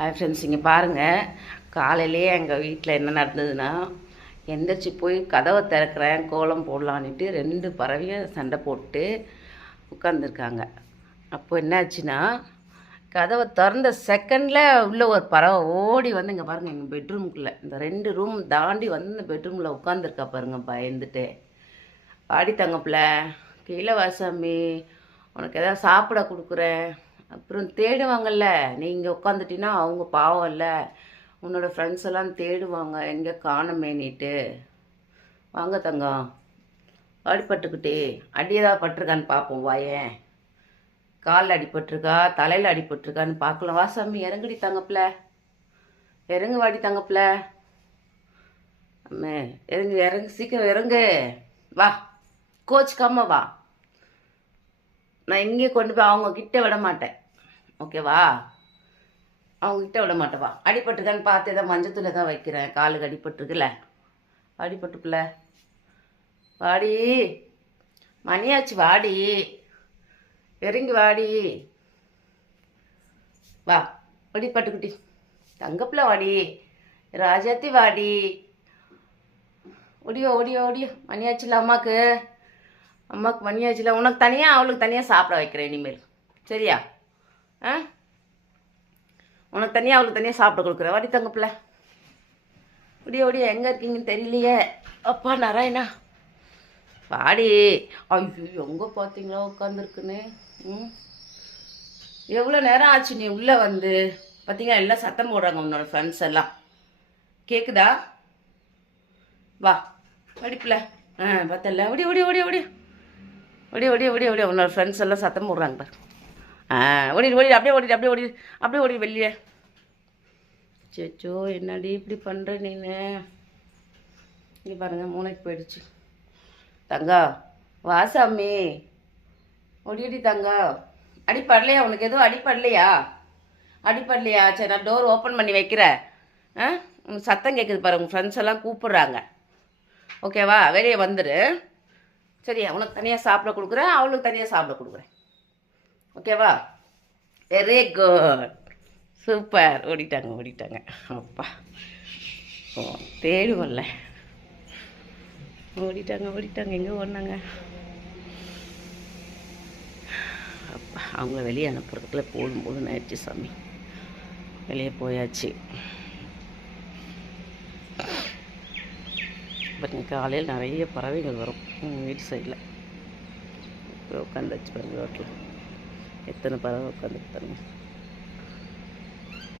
Hi friends, இங்கே பாருங்கள். காலையிலேயே எங்கள் வீட்டில் என்ன நடந்ததுன்னா, எந்திரிச்சு போய் கதவை திறக்கிறேன், கோலம் போடலான்ட்டு 2 பறவையை சண்டை போட்டு உட்காந்துருக்காங்க. அப்போ என்னாச்சுன்னா, கதவை திறந்த செகண்டில் உள்ள ஒரு பறவை ஓடி வந்து இங்கே பாருங்கள், எங்கள் பெட்ரூமுக்குள்ளே இந்த 2 ரூம் தாண்டி வந்து இந்த பெட்ரூமில் உட்காந்துருக்கா பாருங்கள், பயந்துட்டு. பாடி தங்கப்பில் கீழே வாசாமி, உனக்கு எதாவது சாப்பிட கொடுக்குறேன். அப்புறம் தேடுவாங்கல்ல, நீங்கள் உட்காந்துட்டின்னா அவங்க பாவம் இல்லை, உன்னோட ஃப்ரெண்ட்ஸ் எல்லாம் தேடுவாங்க எங்கே காணமேனிட்டு. வாங்க தங்கம், அடிப்பட்டுக்கிட்டே அடி ஏதாவது பட்டிருக்கான்னு பார்ப்போம். வாயேன், காலில் அடிபட்டிருக்கா, தலையில் அடிபட்டிருக்கான்னு பார்க்கலாம். வாசாமி இறங்குடி தங்கப்பில், இறங்கு வாடி தங்கப்பில். அம்மே இறங்கு இறங்கு, சீக்கிரம் இறங்கு, வா, கோச்சுக்காம வா. நான் இங்கே கொண்டு போய் அவங்க கிட்ட விட மாட்டேன், ஓகேவா? அவங்க கிட்ட விட மாட்டேன். வா, அடிபட்டுருக்கான்னு பார்த்து ஏதாவது மஞ்சத்தூள் தான் வைக்கிறேன். காலுக்கு அடிபட்டுருக்குல்ல, அடிபட்டுக்குள்ள. வாடி, மணியாச்சு, வாடி, இறங்கி வாடி, வா, அடிப்பட்டுக்குட்டி தங்கப்பில் வாடி, ராஜாத்தி வாடி, ஒடியோ ஒடியோ ஒடியோ. மணியாச்சுல அம்மாவுக்கு, அம்மாவுக்கு மணியாச்சுல. உனக்கு தனியாக அவளுக்கு தனியாக சாப்பிட வைக்கிறேன் இனிமேல், சரியா? ஆ, உனக்கு தனியாக அவளுக்கு தனியாக சாப்பிட கொடுக்குறேன். வாடி தங்கப்பில், ஒடிய ஒடிய. எங்கே இருக்கீங்கன்னு தெரியலையே. அப்பா நாராயணா, வாடி. ஐயோ, எங்கே பார்த்தீங்களா உட்காந்துருக்குன்னு. எவ்வளோ நேரம் ஆச்சு நீ உள்ளே வந்து? பார்த்தீங்களா, எல்லாம் சத்தம் போடுறாங்க உன்னோட ஃப்ரெண்ட்ஸ் எல்லாம். கேட்குதா? வா, படிப்பில். பார்த்தல, ஒடி ஒடி ஒடி ஒடி ஒடி ஒடி ஒடி ஒடி. உன்னோட ஃப்ரெண்ட்ஸ் எல்லாம் சத்தம் போடுறாங்க பாரு. ஓடி ஓடி, அப்படியே ஓடிடு, அப்படியே ஓடி, அப்படியே ஓடி வெளியே. சேச்சோ, என்னடி இப்படி பண்ணுற நீனு? இங்கே பாருங்கள், மூளைக்கு போயிடுச்சு. தங்கா வாசாமி, ஒடியடி தங்கா. அடிப்படலையா உனக்கு? எதுவும் அடிப்படலையா? அடிப்படலையா? சரி, நான் டோர் ஓப்பன் பண்ணி வைக்கிறேன். உனக்கு சத்தம் கேட்குது பாரு, உங்கள் ஃப்ரெண்ட்ஸ் எல்லாம் கூப்பிட்றாங்க, ஓகேவா? வெளியே வந்துடு, சரியா? உனக்கு தனியாக சாப்பிட கொடுக்குறேன், அவளுக்கு தனியாக சாப்பிட கொடுக்குறேன், ஓகேவா? Very good, super. ஓடிட்டாங்க ஓடிட்டாங்க. அப்பா, ஓ தேடுவல்ல, ஓடிட்டாங்க ஓடிட்டாங்க. எங்கே ஓடினாங்க? அப்பா, அவங்கள வெளியே அனுப்புறதுக்குள்ளே போதும் போதும் ஆயிடுச்சு சாமி. வெளியே போயாச்சு. பாருங்க, காலையில் நிறைய பறவைகள் வரும் வீட்டு சைடில். உட்காந்து வச்சு பாருங்க, ரோட்டில் எத்தனை பறவை உட்காந்துட்டு பாருங்க.